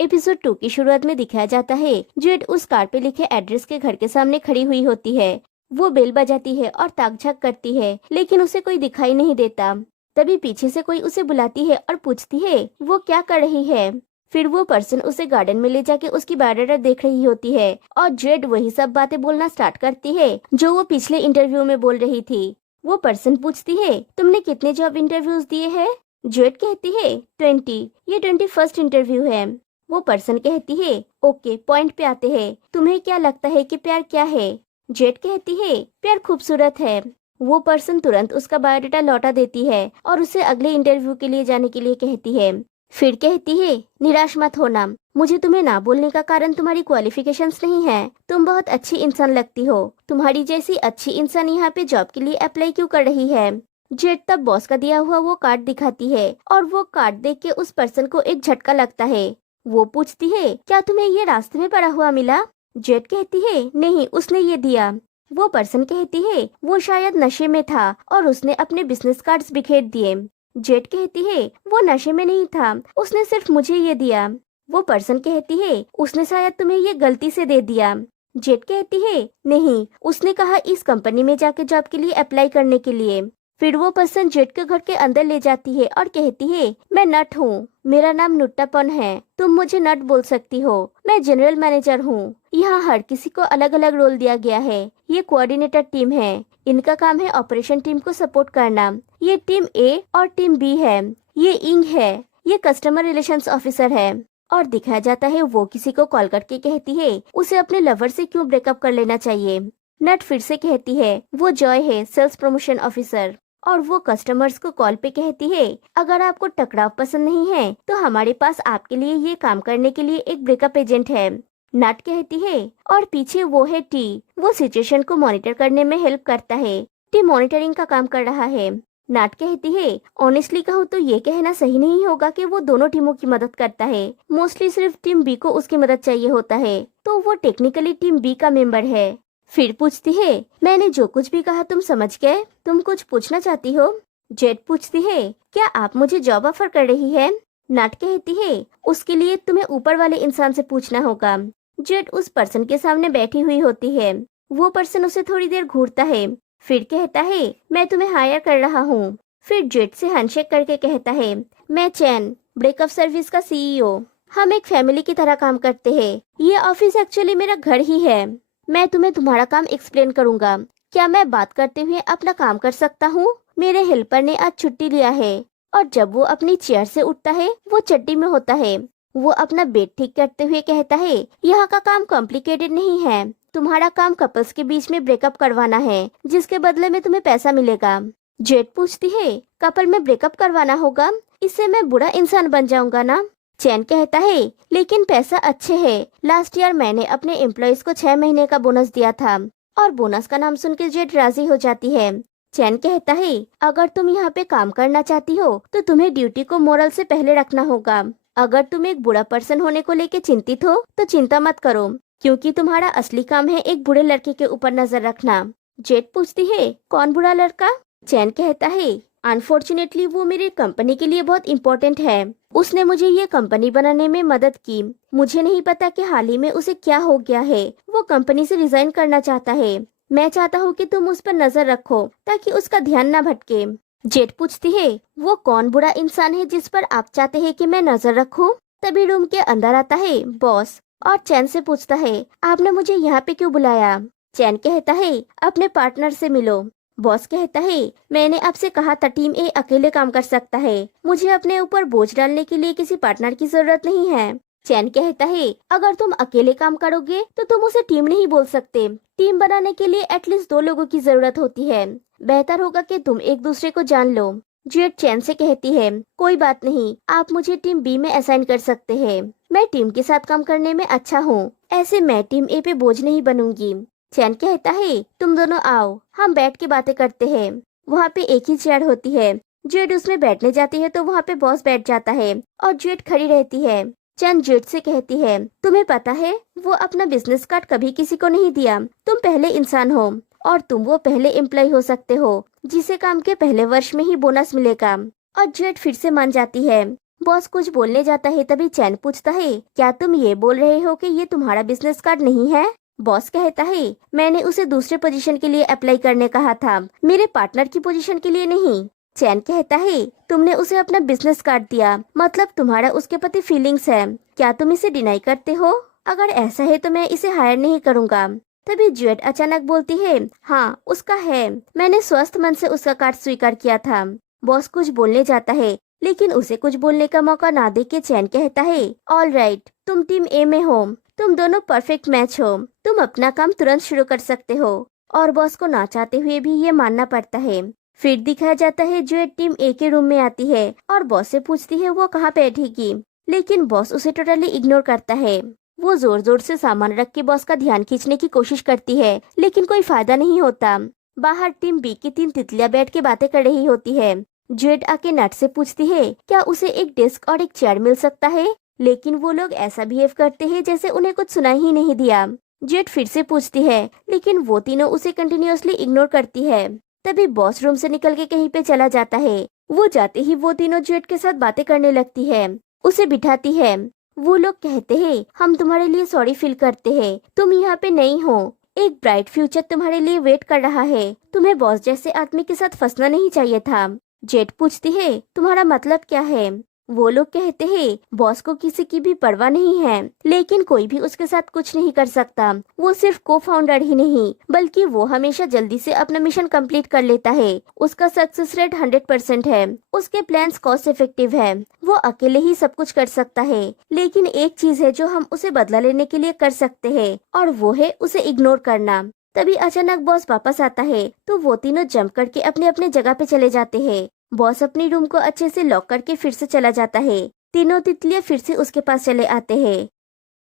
Episode 2 की शुरुआत में दिखाया जाता है जेड उस कार्ड पे लिखे एड्रेस के घर के सामने खड़ी हुई होती है। वो बेल बजाती है और ताक झाक करती है, लेकिन उसे कोई दिखाई नहीं देता। तभी पीछे से कोई उसे बुलाती है और पूछती है वो क्या कर रही है। फिर वो पर्सन उसे गार्डन में ले जाके उसकी बायोडाटा देख रही होती है और जेड वही सब बातें बोलना स्टार्ट करती है जो वो पिछले इंटरव्यू में बोल रही थी। वो पर्सन पूछती है तुमने कितने जॉब इंटरव्यूज दिए हैं। जेड कहती है 20। ये 21st इंटरव्यू है। वो पर्सन कहती है ओके, पॉइंट पे आते हैं। तुम्हें क्या लगता है कि प्यार क्या है। जेड कहती है प्यार खूबसूरत है। वो पर्सन तुरंत उसका बायोडाटा लौटा देती है और उसे अगले इंटरव्यू के लिए जाने के लिए कहती है। फिर कहती है निराश मत होना, मुझे तुम्हें ना बोलने का कारण तुम्हारी क्वालिफिकेशंस नहीं है। तुम बहुत अच्छी इंसान लगती हो। तुम्हारी जैसी अच्छी इंसान यहाँ पे जॉब के लिए अप्लाई क्यों कर रही है। जेड तब बॉस का दिया हुआ वो कार्ड दिखाती है और वो कार्ड देख के उस पर्सन को एक झटका लगता है। वो पूछती है क्या तुम्हें ये रास्ते में पड़ा हुआ मिला। जेड कहती है नहीं, उसने ये दिया। वो पर्सन कहती है वो शायद नशे में था और उसने अपने बिजनेस कार्ड्स बिखेर दिए। जेड कहती है वो नशे में नहीं था, उसने सिर्फ मुझे ये दिया। वो पर्सन कहती है उसने शायद तुम्हें ये गलती से दे दिया। जेड कहती है नहीं, उसने कहा इस कंपनी में जाके जॉब के लिए अप्लाई करने के लिए। फिर वो पर्सन जेड के घर के अंदर ले जाती है और कहती है मैं नट हूँ, मेरा नाम नुट्टापन है, तुम मुझे नट बोल सकती हो। मैं जनरल मैनेजर हूँ। यहाँ हर किसी को अलग अलग रोल दिया गया है। ये कोऑर्डिनेटर टीम है, इनका काम है ऑपरेशन टीम को सपोर्ट करना। ये टीम ए और टीम बी है। ये इंग है, ये कस्टमर रिलेशंस ऑफिसर है। और दिखाया जाता है वो किसी को कॉल करके कहती है उसे अपने लवर से क्यों ब्रेकअप कर लेना चाहिए। नट फिर से कहती है वो जॉय है, सेल्स प्रमोशन ऑफिसर। और वो कस्टमर्स को कॉल पे कहती है अगर आपको टकराव पसंद नहीं है तो हमारे पास आपके लिए ये काम करने के लिए एक ब्रेकअप एजेंट है। नट कहती है और पीछे वो है टी, वो सिचुएशन को मॉनिटर करने में हेल्प करता है। टी मॉनिटरिंग का काम कर रहा है। नट कहती है ऑनेस्टली कहूँ तो ये कहना सही नहीं होगा कि वो दोनों टीमों की मदद करता है। मोस्टली सिर्फ टीम बी को उसकी मदद चाहिए होता है, तो वो टेक्निकली टीम बी का मेंबर है। फिर पूछती है मैंने जो कुछ भी कहा तुम समझ गए, तुम कुछ पूछना चाहती हो। जेड पूछती है क्या आप मुझे जॉब ऑफर कर रही है। नट कहती है उसके लिए तुम्हें ऊपर वाले इंसान से पूछना होगा। जेड उस पर्सन के सामने बैठी हुई होती है। वो पर्सन उसे थोड़ी देर घूरता है, फिर कहता है मैं तुम्हें हायर कर रहा हूँ। फिर जेड से हैंडशेक करके कहता है मैं चैन, ब्रेकअप सर्विस का सीईओ। हम एक फैमिली की तरह काम करते हैं। ये ऑफिस एक्चुअली मेरा घर ही है। मैं तुम्हें तुम्हारा काम एक्सप्लेन करूंगा। क्या मैं बात करते हुए अपना काम कर सकता हूँ। मेरे हेल्पर ने आज छुट्टी लिया है और जब वो अपनी चेयर से उठता है वो चड्डी में होता है। वो अपना बेड ठीक करते हुए कहता है यहाँ का काम कॉम्प्लिकेटेड नहीं है। तुम्हारा काम कपल्स के बीच में ब्रेकअप करवाना है, जिसके बदले में तुम्हें पैसा मिलेगा। जेड पूछती है कपल में ब्रेकअप करवाना होगा, इससे मैं बुरा इंसान बन जाऊंगा ना। चैन कहता है लेकिन पैसा अच्छे है। लास्ट ईयर मैंने अपने एम्प्लॉयज को 6 महीने का बोनस दिया था। और बोनस का नाम सुन के जेड राजी हो जाती है। चैन कहता है अगर तुम यहाँ पे काम करना चाहती हो तो तुम्हें ड्यूटी को मोरल से पहले रखना होगा। अगर तुम एक बुरा पर्सन होने को लेके चिंतित हो तो चिंता मत करो, क्योंकि तुम्हारा असली काम है एक बुरे लड़के के ऊपर नजर रखना। जेड पूछती है कौन बुरा लड़का। चैन कहता है अनफॉर्चुनेटली वो मेरी कंपनी के लिए बहुत इम्पोर्टेंट है। उसने मुझे ये कंपनी बनाने में मदद की। मुझे नहीं पता कि हाल ही में उसे क्या हो गया है। वो कंपनी से रिजाइन करना चाहता है। मैं चाहता हूँ कि तुम उस पर नजर रखो ताकि उसका ध्यान न भटके। जेड पूछती है वो कौन बुरा इंसान है जिस पर आप चाहते हैं कि मैं नजर रखूं। तभी रूम के अंदर आता है बॉस और चैन से पूछता है आपने मुझे यहाँ पे क्यों बुलाया। चैन कहता है अपने पार्टनर से मिलो। बॉस कहता है मैंने आपसे कहा था टीम ए अकेले काम कर सकता है। मुझे अपने ऊपर बोझ डालने के लिए किसी पार्टनर की जरूरत नहीं है। चैन कहता है अगर तुम अकेले काम करोगे तो तुम उसे टीम नहीं बोल सकते। टीम बनाने के लिए एटलीस्ट 2 लोगों की जरूरत होती है। बेहतर होगा कि तुम एक दूसरे को जान लो। जेड चैन से कहती है कोई बात नहीं, आप मुझे टीम बी में असाइन कर सकते हैं। मैं टीम के साथ काम करने में अच्छा हूँ, ऐसे मैं टीम ए पे बोझ नहीं बनूंगी। चैन कहता है तुम दोनों आओ, हम बैठ के बातें करते हैं। वहाँ पे एक ही चेयर होती है। जेड उसमें बैठने जाती है तो वहाँ पे बॉस बैठ जाता है और जेड खड़ी रहती है। चैन जेड से कहती है तुम्हें पता है वो अपना बिजनेस कार्ड कभी किसी को नहीं दिया। तुम पहले इंसान हो और तुम वो पहले एम्प्लॉय हो सकते हो जिसे काम के पहले वर्ष में ही बोनस मिलेगा। और जेड फिर से मान जाती है। बॉस कुछ बोलने जाता है, तभी चैन पूछता है, क्या तुम ये बोल रहे हो कि ये तुम्हारा बिजनेस कार्ड नहीं है? बॉस कहता है, मैंने उसे दूसरे पोजीशन के लिए अप्लाई करने कहा था, मेरे पार्टनर की पोजीशन के लिए नहीं। चैन कहता है, तुमने उसे अपना बिजनेस कार्ड दिया, मतलब तुम्हारा उसके प्रति फीलिंग्स है, क्या तुम इसे डिनाई करते हो? अगर ऐसा है तो मैं इसे हायर नहीं करूँगा। तभी ज्वेट अचानक बोलती है, हाँ उसका है, मैंने स्वस्थ मन से उसका कार्ड स्वीकार किया था। बॉस कुछ बोलने जाता है, लेकिन उसे कुछ बोलने का मौका ना देके चैन कहता है, ऑल राइट, तुम टीम ए में हो, तुम दोनों परफेक्ट मैच हो, तुम अपना काम तुरंत शुरू कर सकते हो। और बॉस को ना चाहते हुए भी ये मानना पड़ता है। फिर दिखाया जाता है ज्वेट टीम ए के रूम में आती है और बॉस से पूछती है वो कहाँ बैठेगी, लेकिन बॉस उसे टोटली इग्नोर करता है। वो जोर जोर से सामान रख के बॉस का ध्यान खींचने की कोशिश करती है, लेकिन कोई फायदा नहीं होता। बाहर टीम बी की 3 तितलियां बैठ के बातें कर रही होती है। जेट आके नट से पूछती है, क्या उसे एक डेस्क और एक चेयर मिल सकता है, लेकिन वो लोग ऐसा बिहेव करते हैं जैसे उन्हें कुछ सुना ही नहीं दिया। जेट फिर से पूछती है, लेकिन वो तीनों उसे कंटिन्यूअसली इग्नोर करती है। तभी बॉस रूम से निकल के कहीं पे चला जाता है। वो जाते ही वो तीनों जेट के साथ बातें करने लगती है, उसे बिठाती है। वो लोग कहते हैं, हम तुम्हारे लिए सॉरी फील करते हैं, तुम यहाँ पे नहीं हो, एक ब्राइट फ्यूचर तुम्हारे लिए वेट कर रहा है, तुम्हें बॉस जैसे आदमी के साथ फंसना नहीं चाहिए था। जेट पूछती है, तुम्हारा मतलब क्या है? वो लोग कहते हैं, बॉस को किसी की भी परवाह नहीं है, लेकिन कोई भी उसके साथ कुछ नहीं कर सकता। वो सिर्फ को फाउंडर ही नहीं, बल्कि वो हमेशा जल्दी से अपना मिशन कंप्लीट कर लेता है। उसका सक्सेस रेट 100% है, उसके प्लान्स कॉस्ट इफेक्टिव है, वो अकेले ही सब कुछ कर सकता है। लेकिन एक चीज है जो हम उसे बदला लेने के लिए कर सकते हैं, और वो है उसे इग्नोर करना। तभी अचानक बॉस वापस आता है, तो वो तीनों जंप करके अपने अपने जगह पे चले जाते हैं। बॉस अपनी रूम को अच्छे से लॉक करके फिर से चला जाता है। तीनों तितलियां फिर से उसके पास चले आते हैं।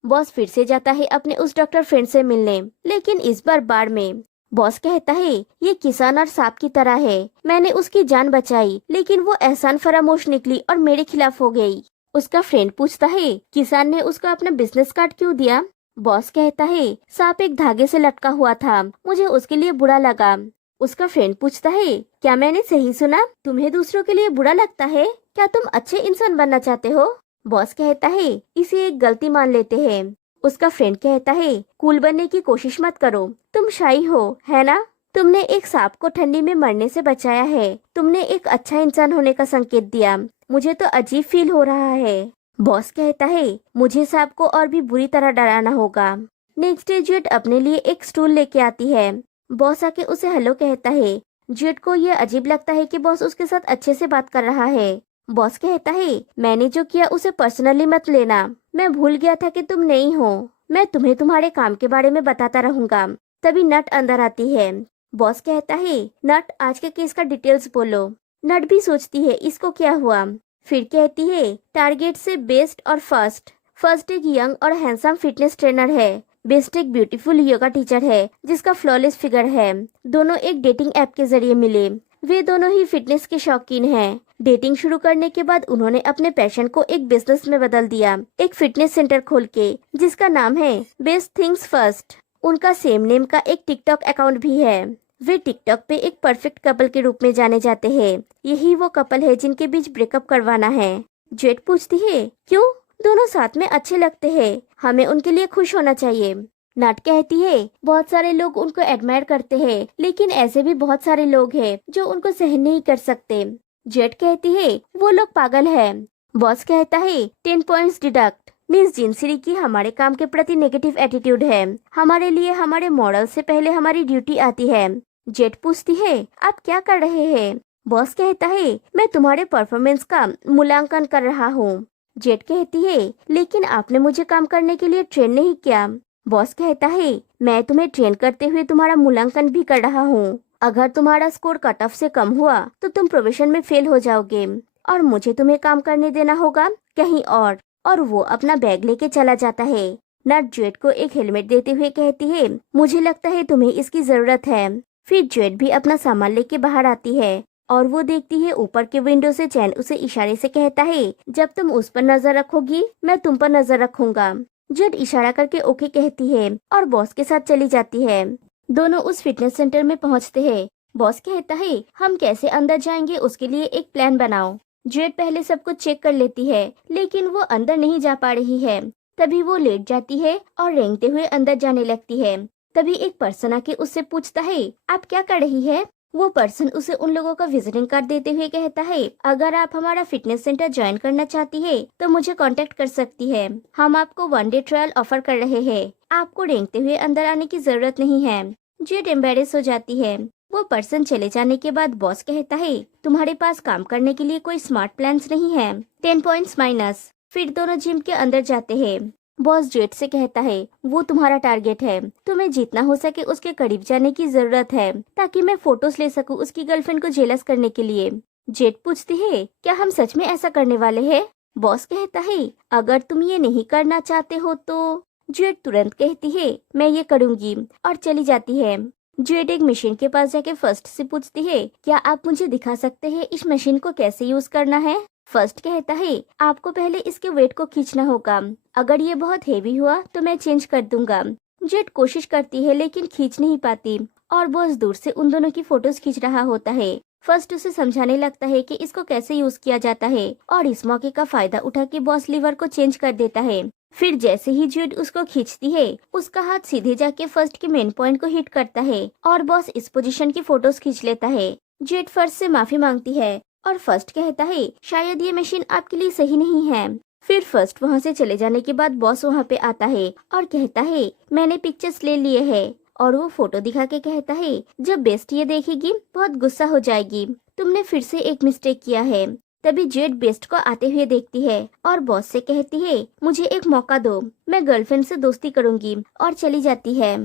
बॉस फिर से जाता है अपने उस डॉक्टर फ्रेंड से मिलने, लेकिन इस बार बाढ़ में। बॉस कहता है, ये किसान और सांप की तरह है, मैंने उसकी जान बचाई, लेकिन वो एहसान फरामोश निकली और मेरे खिलाफ हो गई। उसका फ्रेंड पूछता है, किसान ने उसको अपना बिजनेस कार्ड क्यों दिया? बॉस कहता है, सांप एक धागे से लटका हुआ था, मुझे उसके लिए बुरा लगा। उसका फ्रेंड पूछता है, क्या मैंने सही सुना, तुम्हें दूसरों के लिए बुरा लगता है? क्या तुम अच्छे इंसान बनना चाहते हो? बॉस कहता है, इसे एक गलती मान लेते हैं। उसका फ्रेंड कहता है, कूल बनने की कोशिश मत करो, तुम शाई हो, है ना? तुमने एक सांप को ठंडी में मरने से बचाया है, तुमने एक अच्छा इंसान होने का संकेत दिया, मुझे तो अजीब फील हो रहा है। बॉस कहता है, मुझे सांप को और भी बुरी तरह डराना होगा। नेक्स्ट डे जेट अपने लिए एक स्टूल लेके आती है। बॉस आके उसे हेलो कहता है। जेट को ये अजीब लगता है कि बॉस उसके साथ अच्छे से बात कर रहा है। बॉस कहता है, मैंने जो किया उसे पर्सनली मत लेना, मैं भूल गया था कि तुम नहीं हो, मैं तुम्हें तुम्हारे काम के बारे में बताता रहूंगा। तभी नट अंदर आती है। बॉस कहता है, नट आज के केस का डिटेल्स बोलो। नट भी सोचती है इसको क्या हुआ, फिर कहती है, टारगेट से बेस्ट और फर्स्ट। फर्स्ट एक यंग और हैंडसम फिटनेस ट्रेनर है, बेस्ट एक ब्यूटीफुल योगा टीचर है जिसका फ्लॉलेस फिगर है। दोनों एक डेटिंग ऐप के जरिए मिले, वे दोनों ही फिटनेस के शौकीन हैं। डेटिंग शुरू करने के बाद उन्होंने अपने पैशन को एक बिजनेस में बदल दिया, एक फिटनेस सेंटर खोल के, जिसका नाम है बेस्ट थिंग्स फर्स्ट। उनका सेम नेम का एक टिकटॉक अकाउंट भी है। वे टिकटॉक पे एक परफेक्ट कपल के रूप में जाने जाते हैं। यही वो कपल है जिनके बीच ब्रेकअप करवाना है। जेट पूछती है, क्यों? दोनों साथ में अच्छे लगते हैं, हमें उनके लिए खुश होना चाहिए। नट कहती है, बहुत सारे लोग उनको एडमायर करते हैं, लेकिन ऐसे भी बहुत सारे लोग हैं जो उनको सहन नहीं कर सकते। जेट कहती है, वो लोग पागल हैं। बॉस कहता है, 10 पॉइंट्स डिडक्ट। मिस जिनसिरी की हमारे काम के प्रति नेगेटिव एटीट्यूड है, हमारे लिए हमारे मॉडल से पहले हमारी ड्यूटी आती है। जेट पूछती है, आप क्या कर रहे हैं? बॉस कहता है, मैं तुम्हारे परफॉर्मेंस का मूल्यांकन कर रहा हूँ। जेट कहती है, लेकिन आपने मुझे काम करने के लिए ट्रेन नहीं किया। बॉस कहता है, मैं तुम्हें ट्रेन करते हुए तुम्हारा मूल्यांकन भी कर रहा हूँ। अगर तुम्हारा स्कोर कट ऑफ से कम हुआ तो तुम प्रोबेशन में फेल हो जाओगे और मुझे तुम्हें काम करने देना होगा कहीं और वो अपना बैग लेके चला जाता है। नट जेट को एक हेलमेट देते हुए कहती है, मुझे लगता है तुम्हें इसकी जरूरत है। फिर जेट भी अपना सामान लेके बाहर आती है और वो देखती है ऊपर के विंडो से चैन उसे इशारे से कहता है, जब तुम उस पर नजर रखोगी मैं तुम पर नजर रखूंगा। जेट इशारा करके ओके कहती है और बॉस के साथ चली जाती है। दोनों उस फिटनेस सेंटर में पहुंचते हैं। बॉस कहता है, हम कैसे अंदर जाएंगे उसके लिए एक प्लान बनाओ। जेट पहले सब कुछ चेक कर लेती है, लेकिन वो अंदर नहीं जा पा रही है। तभी वो लेट जाती है और रेंगते हुए अंदर जाने लगती है। तभी एक पर्सन आके उससे पूछता है, आप क्या कर रही है? वो पर्सन उसे उन लोगों का विजिटिंग कार्ड देते हुए कहता है, अगर आप हमारा फिटनेस सेंटर ज्वाइन करना चाहती है तो मुझे कांटेक्ट कर सकती है। हम आपको 1 डे ट्रायल ऑफर कर रहे हैं। आपको रेंगते हुए अंदर आने की जरूरत नहीं है। जेट एम्बेरेस हो जाती है। वो पर्सन चले जाने के बाद बॉस कहता है, तुम्हारे पास काम करने के लिए कोई स्मार्ट प्लान्स नहीं है। 10 पॉइंट्स माइनस। फिर दोनों जिम के अंदर जाते हैं। बॉस जेट से कहता है, वो तुम्हारा टारगेट है, तुम्हें जितना हो सके उसके करीब जाने की जरूरत है ताकि मैं फोटोज ले सकूं उसकी गर्लफ्रेंड को जेलस करने के लिए। जेट पूछती है, क्या हम सच में ऐसा करने वाले हैं? बॉस कहता है, अगर तुम ये नहीं करना चाहते हो तो। जेट तुरंत कहती है, मैं ये करूंगी, और चली जाती है। जेट एक मशीन के पास जाके फर्स्ट से पूछती है, क्या आप मुझे दिखा सकते हैं इस मशीन को कैसे यूज करना है? फर्स्ट कहता है, आपको पहले इसके वेट को खींचना होगा, अगर ये बहुत हेवी हुआ तो मैं चेंज कर दूंगा। जेट कोशिश करती है लेकिन खींच नहीं पाती, और बॉस दूर से उन दोनों की फोटोज खींच रहा होता है। फर्स्ट उसे समझाने लगता है कि इसको कैसे यूज किया जाता है, और इस मौके का फायदा उठा के बॉस लीवर को चेंज कर देता है। फिर जैसे ही जेट उसको खींचती है, उसका हाथ सीधे जाके फर्स्ट के मेन पॉइंट को हिट करता है, और बॉस इस पोजीशन की फोटोज खींच लेता है। जेट फर्स्ट से माफी मांगती है, और फर्स्ट कहता है, शायद ये मशीन आपके लिए सही नहीं है। फिर फर्स्ट वहाँ से चले जाने के बाद बॉस वहाँ पे आता है और कहता है, मैंने पिक्चर्स ले लिए हैं, और वो फोटो दिखा के कहता है, जब बेस्ट ये देखेगी बहुत गुस्सा हो जाएगी, तुमने फिर से एक मिस्टेक किया है। तभी जेट बेस्ट को आते हुए देखती है और बॉस से कहती है, मुझे एक मौका दो, मैं गर्लफ्रेंड से दोस्ती करूंगी, और चली जाती है।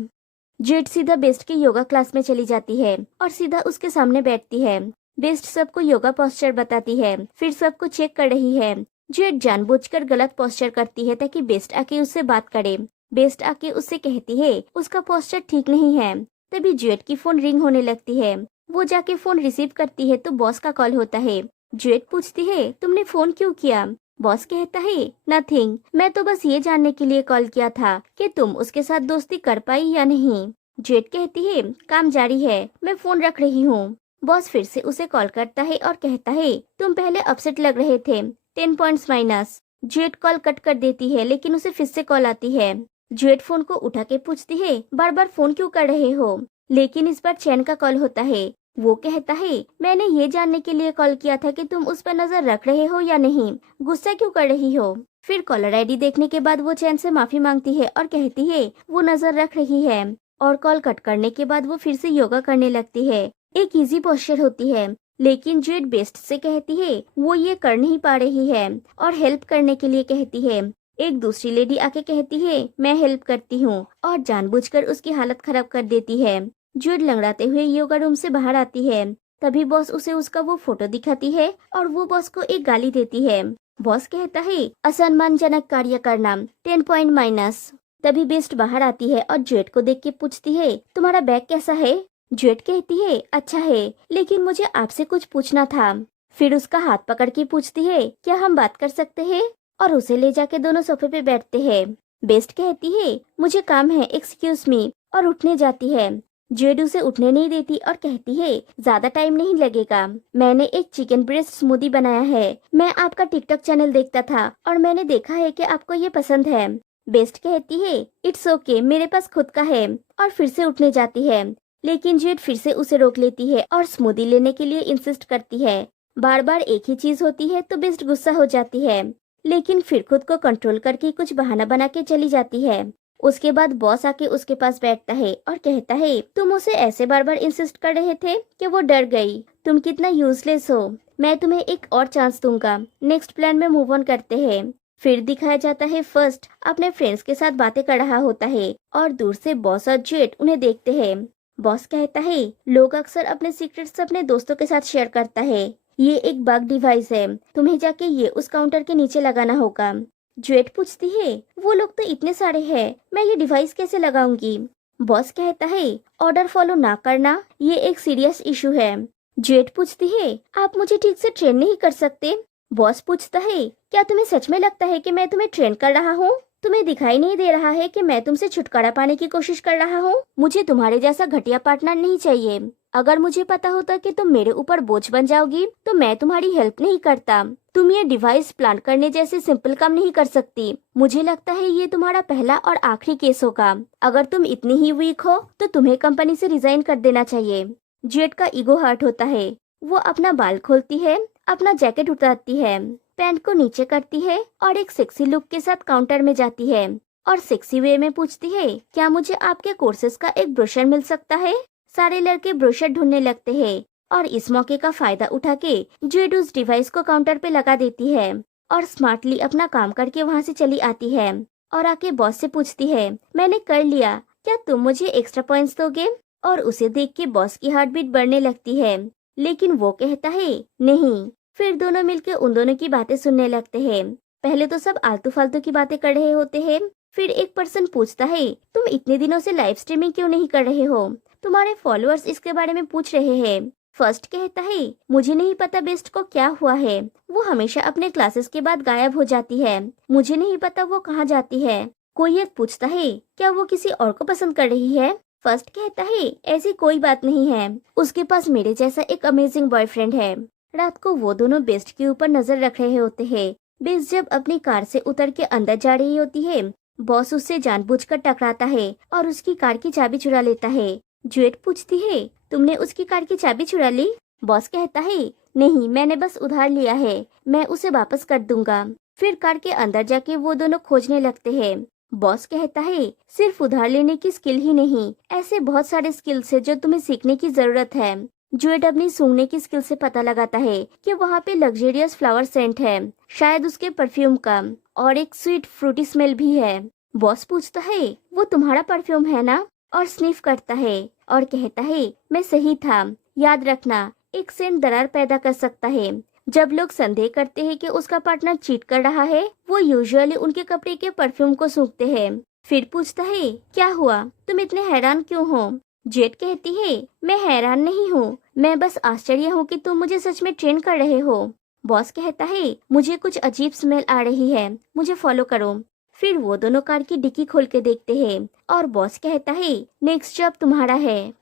जेट सीधा बेस्ट की योगा क्लास में चली जाती है और सीधा उसके सामने बैठती है। बेस्ट सबको योगा पोस्चर बताती है, फिर सबको चेक कर रही है। जेट जानबूझकर गलत पोस्चर करती है ताकि बेस्ट आके उससे बात करे। बेस्ट आके उससे कहती है उसका पोस्चर ठीक नहीं है। तभी जेट की फोन रिंग होने लगती है। वो जाके फोन रिसीव करती है तो बॉस का कॉल होता है। जेट पूछती है, तुमने फोन क्यों किया? बॉस कहता है, नथिंग, मैं तो बस ये जानने के लिए कॉल किया था कि तुम उसके साथ दोस्ती कर पाई या नहीं। जेट कहती है, काम जारी है, मैं फोन रख रही हूँ। बॉस फिर से उसे कॉल करता है और कहता है, तुम पहले अपसेट लग रहे थे, 10 points minus. Jet call cut कर देती है लेकिन उसे फिर से कॉल आती है। जेट फोन को उठा के पूछती है, बार बार फोन क्यों कर रहे हो? लेकिन इस बार चैन का कॉल होता है। वो कहता है, मैंने ये जानने के लिए कॉल किया था कि तुम उस पर नजर रख रहे हो या नहीं, गुस्सा क्यों कर रही हो? फिर कॉलर आईडी देखने के बाद वो चैन से माफी मांगती है और कहती है वो नजर रख रही है। और कॉल कट करने के बाद वो फिर से योगा करने लगती है। एक इजी पोस्चर होती है, लेकिन जेट बेस्ट से कहती है वो ये कर नहीं पा रही है और हेल्प करने के लिए कहती है। एक दूसरी लेडी आके कहती है, मैं हेल्प करती हूँ, और जानबूझकर उसकी हालत खराब कर देती है। जेट लंगड़ाते हुए योगा रूम से बाहर आती है। तभी बॉस उसे उसका वो फोटो दिखाती है और वो बॉस को एक गाली देती है। बॉस कहता है, असम्मानजनक कार्य करना, 10 पॉइंट माइनस। तभी बेस्ट बाहर आती है और जेट को देख के पूछती है, तुम्हारा बैग कैसा है? जेट कहती है, अच्छा है, लेकिन मुझे आपसे कुछ पूछना था। फिर उसका हाथ पकड़ के पूछती है, क्या हम बात कर सकते हैं? और उसे ले जाके दोनों सोफे पे बैठते हैं। बेस्ट कहती है, मुझे काम है, एक्सक्यूज मी, और उठने जाती है। जेड उसे उठने नहीं देती और कहती है, ज्यादा टाइम नहीं लगेगा, मैंने एक चिकन ब्रेस्ट स्मूदी बनाया है, मैं आपका टिकटॉक चैनल देखता था और मैंने देखा है कि आपको ये पसंद है। बेस्ट कहती है, इट्स ओके, मेरे पास खुद का है, और फिर से उठने जाती है। लेकिन जेड फिर से उसे रोक लेती है और स्मूदी लेने के लिए इंसिस्ट करती है। बार बार एक ही चीज होती है तो बेस्ट गुस्सा हो जाती है, लेकिन फिर खुद को कंट्रोल करके कुछ बहाना बना के चली जाती है। उसके बाद बॉस आके उसके पास बैठता है और कहता है, तुम उसे ऐसे बार बार इंसिस्ट कर रहे थे कि वो डर गई, तुम कितना यूजलेस हो, मैं तुम्हें एक और चांस दूंगा, नेक्स्ट प्लान में मूव ऑन करते हैं। फिर दिखाया जाता है फर्स्ट अपने फ्रेंड्स के साथ बातें कर रहा होता है और दूर से बॉस और जेट उन्हें देखते हैं। बॉस कहता है, लोग अक्सर अपने सीक्रेट्स अपने दोस्तों के साथ शेयर करता है, ये एक बग डिवाइस है, तुम्हें जाके ये उस काउंटर के नीचे लगाना होगा। जेट पूछती है, वो लोग तो इतने सारे हैं, मैं ये डिवाइस कैसे लगाऊंगी? बॉस कहता है, ऑर्डर फॉलो ना करना ये एक सीरियस इशू है। जेट पूछती है, आप मुझे ठीक से ट्रेन नहीं कर सकते? बॉस पूछता है, क्या तुम्हें सच में लगता है कि मैं तुम्हें ट्रेन कर रहा हूँ? तुम्हें दिखाई नहीं दे रहा है कि मैं तुमसे छुटकारा पाने की कोशिश कर रहा हूँ? मुझे तुम्हारे जैसा घटिया पार्टनर नहीं चाहिए। अगर मुझे पता होता कि तुम मेरे ऊपर बोझ बन जाओगी तो मैं तुम्हारी हेल्प नहीं करता। तुम ये डिवाइस प्लान करने जैसे सिंपल काम नहीं कर सकती। मुझे लगता है ये तुम्हारा पहला और आखिरी केस होगा। अगर तुम इतनी ही वीक हो तो तुम्हें कंपनी से रिजाइन कर देना चाहिए। जेट का ईगो हर्ट होता है। वो अपना बाल खोलती है, अपना जैकेट उतारती है, पैंट को नीचे करती है और एक सेक्सी लुक के साथ काउंटर में जाती है और सेक्सी वे में पूछती है, क्या मुझे आपके कोर्सेज का एक ब्रोशर मिल सकता है? सारे लड़के ब्रोशर ढूंढने लगते हैं और इस मौके का फायदा उठा के जेड उस डिवाइस को काउंटर पे लगा देती है और स्मार्टली अपना काम करके वहाँ से चली आती है और आके बॉस से पूछती है, मैंने कर लिया, क्या तुम मुझे एक्स्ट्रा पॉइंट्स दोगे? और उसे देख के बॉस की हार्ट बीट बढ़ने लगती है, लेकिन वो कहता है नहीं। फिर दोनों मिलके उन दोनों की बातें सुनने लगते हैं। पहले तो सब आलतू फालतू की बातें कर रहे होते हैं। फिर एक पर्सन पूछता है, तुम इतने दिनों से लाइव स्ट्रीमिंग क्यों नहीं कर रहे हो? तुम्हारे फॉलोअर्स इसके बारे में पूछ रहे हैं। फर्स्ट कहता है, मुझे नहीं पता बेस्ट को क्या हुआ है, वो हमेशा अपने क्लासेस के बाद गायब हो जाती है, मुझे नहीं पता वो कहाँ जाती है। कोई एक पूछता है, क्या वो किसी और को पसंद कर रही है? फर्स्ट कहता है, ऐसी कोई बात नहीं है, उसके पास मेरे जैसा एक अमेजिंग बॉयफ्रेंड है। रात को वो दोनों बेस्ट के ऊपर नजर रख रहे होते हैं। बेस्ट जब अपनी कार से उतर के अंदर जा रही होती है, बॉस उससे जानबूझकर टकराता है और उसकी कार की चाबी चुरा लेता है। ज्वेट पूछती है, तुमने उसकी कार की चाबी चुरा ली? बॉस कहता है, नहीं, मैंने बस उधार लिया है, मैं उसे वापस कर दूंगा। फिर कार के अंदर जाके वो दोनों खोजने लगते हैं। बॉस कहता है, सिर्फ उधार लेने की स्किल ही नहीं, ऐसे बहुत सारे स्किल्स है जो तुम्हें सीखने की जरूरत है। ज्वेट अपनी सूंघने की स्किल से पता लगाता है कि वहाँ पे लग्जरियस फ्लावर सेंट है, शायद उसके परफ्यूम का, और एक स्वीट फ्रूटी स्मेल भी है। बॉस पूछता है, वो तुम्हारा परफ्यूम है ना? और स्निफ करता है और कहता है, मैं सही था। याद रखना, एक सेंट दरार पैदा कर सकता है। जब लोग संदेह करते हैं कि उसका पार्टनर चीट कर रहा है, वो यूजुअली उनके कपड़े के परफ्यूम को सूंघते हैं। फिर पूछता है, क्या हुआ, तुम इतने हैरान क्यों हो? जेट कहती है, मैं हैरान नहीं हूँ, मैं बस आश्चर्य हूँ कि तुम मुझे सच में ट्रेन कर रहे हो। बॉस कहता है, मुझे कुछ अजीब स्मेल आ रही है, मुझे फॉलो करो। फिर वो दोनों कार की डिक्की खोल के देखते हैं और बॉस कहता है, नेक्स्ट जॉब तुम्हारा है।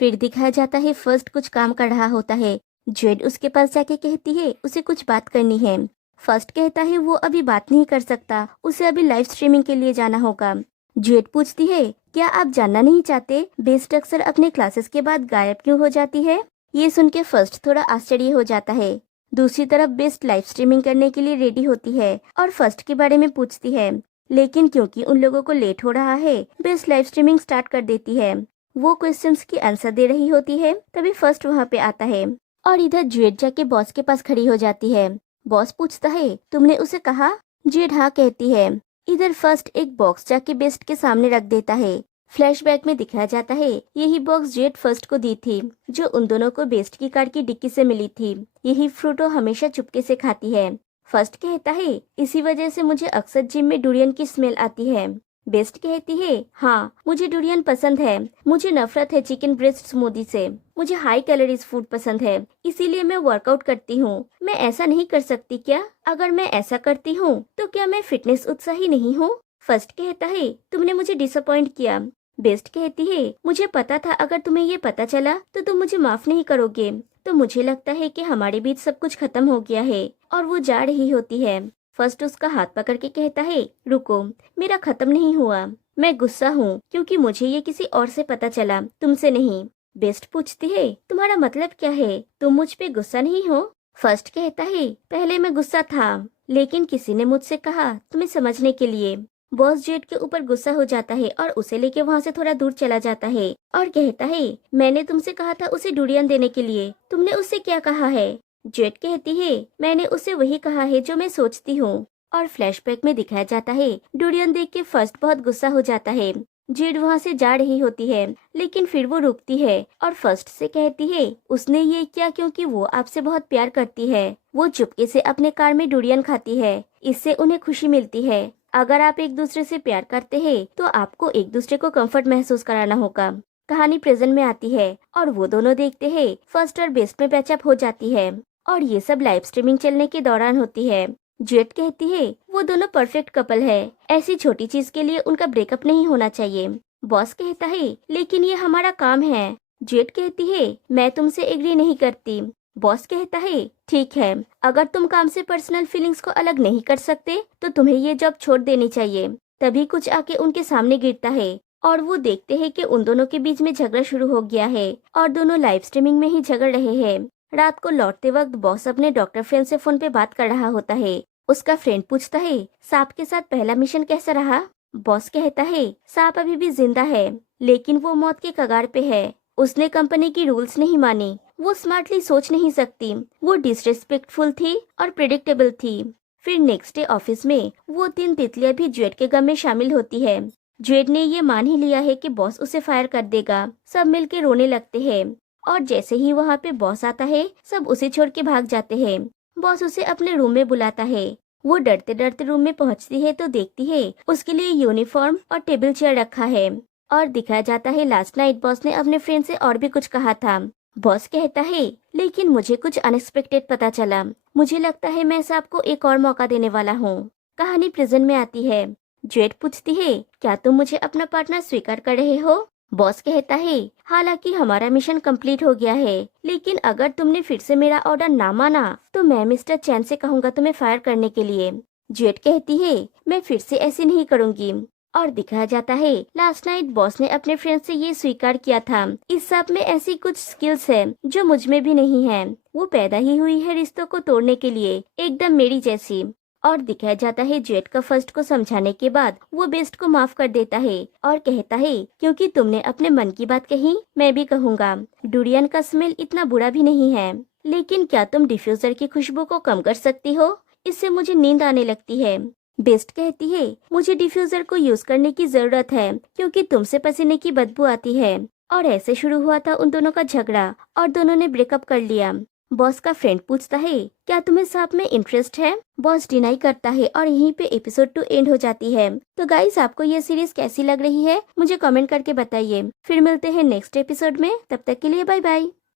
फिर दिखाया जाता है फर्स्ट कुछ काम कर रहा होता है। जेड उसके पास जाके कहती है, उसे कुछ बात करनी है। फर्स्ट कहता है वो अभी बात नहीं कर सकता, उसे अभी लाइव स्ट्रीमिंग के लिए जाना होगा। जेड पूछती है, क्या आप जानना नहीं चाहते बेस्ट अक्सर अपने क्लासेस के बाद गायब क्यों हो जाती है? ये सुन के फर्स्ट थोड़ा आश्चर्य हो जाता है। दूसरी तरफ बेस्ट लाइव स्ट्रीमिंग करने के लिए रेडी होती है और फर्स्ट के बारे में पूछती है, लेकिन क्योंकि उन लोगों को लेट हो रहा है, बेस्ट लाइव स्ट्रीमिंग स्टार्ट कर देती है। वो क्वेश्चंस की आंसर दे रही होती है, तभी फर्स्ट वहाँ पे आता है और इधर जेड जाके बॉस के पास खड़ी हो जाती है। बॉस पूछता है, तुमने उसे कहा? जेड हाँ कहती है। इधर फर्स्ट एक बॉक्स जाके बेस्ट के सामने रख देता है। फ्लैशबैक में दिखाया जाता है यही बॉक्स जेड फर्स्ट को दी थी, जो उन दोनों को बेस्ट की कार की डिक्की से मिली थी। यही फ्रूट वो हमेशा चुपके से खाती है। फर्स्ट कहता है, इसी वजह से मुझे अक्सर जिम में डुरियन की स्मेल आती है। बेस्ट कहती है, हाँ, मुझे डुरियन पसंद है, मुझे नफरत है चिकन ब्रेस्ट स्मूदी से, मुझे हाई कैलोरीज फूड पसंद है, इसीलिए मैं वर्कआउट करती हूँ। मैं ऐसा नहीं कर सकती क्या? अगर मैं ऐसा करती हूँ तो क्या मैं फिटनेस उत्साही नहीं हूँ? फर्स्ट कहता है, तुमने मुझे डिसअपॉइंट किया। बेस्ट कहती है, मुझे पता था अगर तुम्हें ये पता चला तो तुम मुझे माफ नहीं करोगे। तो मुझे लगता है कि हमारे बीच सब कुछ खत्म हो गया है। और वो जा रही होती है। फर्स्ट उसका हाथ पकड़ के कहता है, रुको, मेरा खत्म नहीं हुआ। मैं गुस्सा हूँ क्योंकि मुझे ये किसी और से पता चला, तुमसे नहीं। बेस्ट पूछती है, तुम्हारा मतलब क्या है? तुम मुझ पे गुस्सा नहीं हो? फर्स्ट कहता है, पहले मैं गुस्सा था, लेकिन किसी ने मुझसे कहा तुम्हें समझने के लिए। बॉस जेड के ऊपर गुस्सा हो जाता है और उसे लेके वहाँ से थोड़ा दूर चला जाता है और कहता है, मैंने तुमसे कहा था उसे डुरियन देने के लिए, तुमने उससे क्या कहा है? जेड कहती है, मैंने उसे वही कहा है जो मैं सोचती हूँ। और फ्लैशबैक में दिखाया जाता है डुरियन देख के फर्स्ट बहुत गुस्सा हो जाता है। जेड वहाँ से जा रही होती है, लेकिन फिर वो रुकती है और फर्स्ट से कहती है, उसने ये किया क्योंकि वो आपसे बहुत प्यार करती है। वो चुपके से अपने कार में डुरियन खाती है, इससे उन्हें खुशी मिलती है। अगर आप एक दूसरे से प्यार करते हैं तो आपको एक दूसरे को कंफर्ट महसूस कराना होगा। कहानी प्रेजेंट में आती है और वो दोनों देखते हैं फर्स्ट और बेस्ट में पैचअप हो जाती है और ये सब लाइव स्ट्रीमिंग चलने के दौरान होती है। जेट कहती है, वो दोनों परफेक्ट कपल है, ऐसी छोटी चीज के लिए उनका ब्रेकअप नहीं होना चाहिए। बॉस कहता है, लेकिन ये हमारा काम है। जेट कहती है मैं तुमसे एग्री नहीं करती। बॉस कहता है ठीक है, अगर तुम काम से पर्सनल फीलिंग्स को अलग नहीं कर सकते तो तुम्हें ये जॉब छोड़ देनी चाहिए। तभी कुछ आके उनके सामने गिरता है और वो देखते हैं कि उन दोनों के बीच में झगड़ा शुरू हो गया है और दोनों लाइव स्ट्रीमिंग में ही झगड़ रहे हैं। रात को लौटते वक्त बॉस अपने डॉक्टर फ्रेंड से फोन पे बात कर रहा होता है। उसका फ्रेंड पूछता है सांप के साथ पहला मिशन कैसा रहा। बॉस कहता है सांप अभी भी जिंदा है, लेकिन वो मौत के कगार पे है। उसने कंपनी की रूल्स नहीं मानी, वो स्मार्टली सोच नहीं सकती, वो डिसरिस्पेक्टफुल थी और प्रिडिक्टेबल थी। फिर नेक्स्ट डे ऑफिस में वो 3 तितलियां भी ज्वेड के गम में शामिल होती है। ज्वेड ने ये मान ही लिया है कि बॉस उसे फायर कर देगा। सब मिलके रोने लगते हैं और जैसे ही वहाँ पे बॉस आता है सब उसे छोड़ के भाग जाते हैं। बॉस उसे अपने रूम में बुलाता है। वो डरते डरते रूम में पहुँचती है तो देखती है उसके लिए यूनिफॉर्म और टेबल चेयर रखा है और दिखाया जाता है लास्ट नाइट बॉस ने अपने फ्रेंड से और भी कुछ कहा था। बॉस कहता है लेकिन मुझे कुछ अनएक्सपेक्टेड पता चला, मुझे लगता है मैं सांप को एक और मौका देने वाला हूँ। कहानी प्रेजेंट में आती है। जेट पूछती है क्या तुम मुझे अपना पार्टनर स्वीकार कर रहे हो। बॉस कहता है हालांकि हमारा मिशन कंप्लीट हो गया है, लेकिन अगर तुमने फिर से मेरा ऑर्डर ना माना तो मैं मिस्टर चैन से कहूँगा तुम्हें फायर करने के लिए। जेट कहती है मैं फिर से ऐसे नहीं करूँगी और दिखाया जाता है लास्ट नाइट बॉस ने अपने फ्रेंड से ये स्वीकार किया था इस सब में ऐसी कुछ स्किल्स है जो मुझ में भी नहीं है। वो पैदा ही हुई है रिश्तों को तोड़ने के लिए, एकदम मेरी जैसी। और दिखाया जाता है जेट का फर्स्ट को समझाने के बाद वो बेस्ट को माफ कर देता है और कहता है क्योंकि तुमने अपने मन की बात कही मैं भी कहूँगा। डुरियन का स्मेल इतना बुरा भी नहीं है, लेकिन क्या तुम डिफ्यूजर की खुशबू को कम कर सकती हो, इससे मुझे नींद आने लगती है। बेस्ट कहती है मुझे डिफ्यूजर को यूज करने की जरूरत है क्योंकि तुमसे पसीने की बदबू आती है। और ऐसे शुरू हुआ था उन दोनों का झगड़ा और दोनों ने ब्रेकअप कर लिया। बॉस का फ्रेंड पूछता है क्या तुम्हें सांप में इंटरेस्ट है। बॉस डिनाई करता है और यहीं पे एपिसोड 2 एंड हो जाती है। तो गाइस आपको ये सीरीज कैसी लग रही है मुझे कमेंट करके बताइए। फिर मिलते हैं नेक्स्ट एपिसोड में, तब तक के लिए बाय बाय।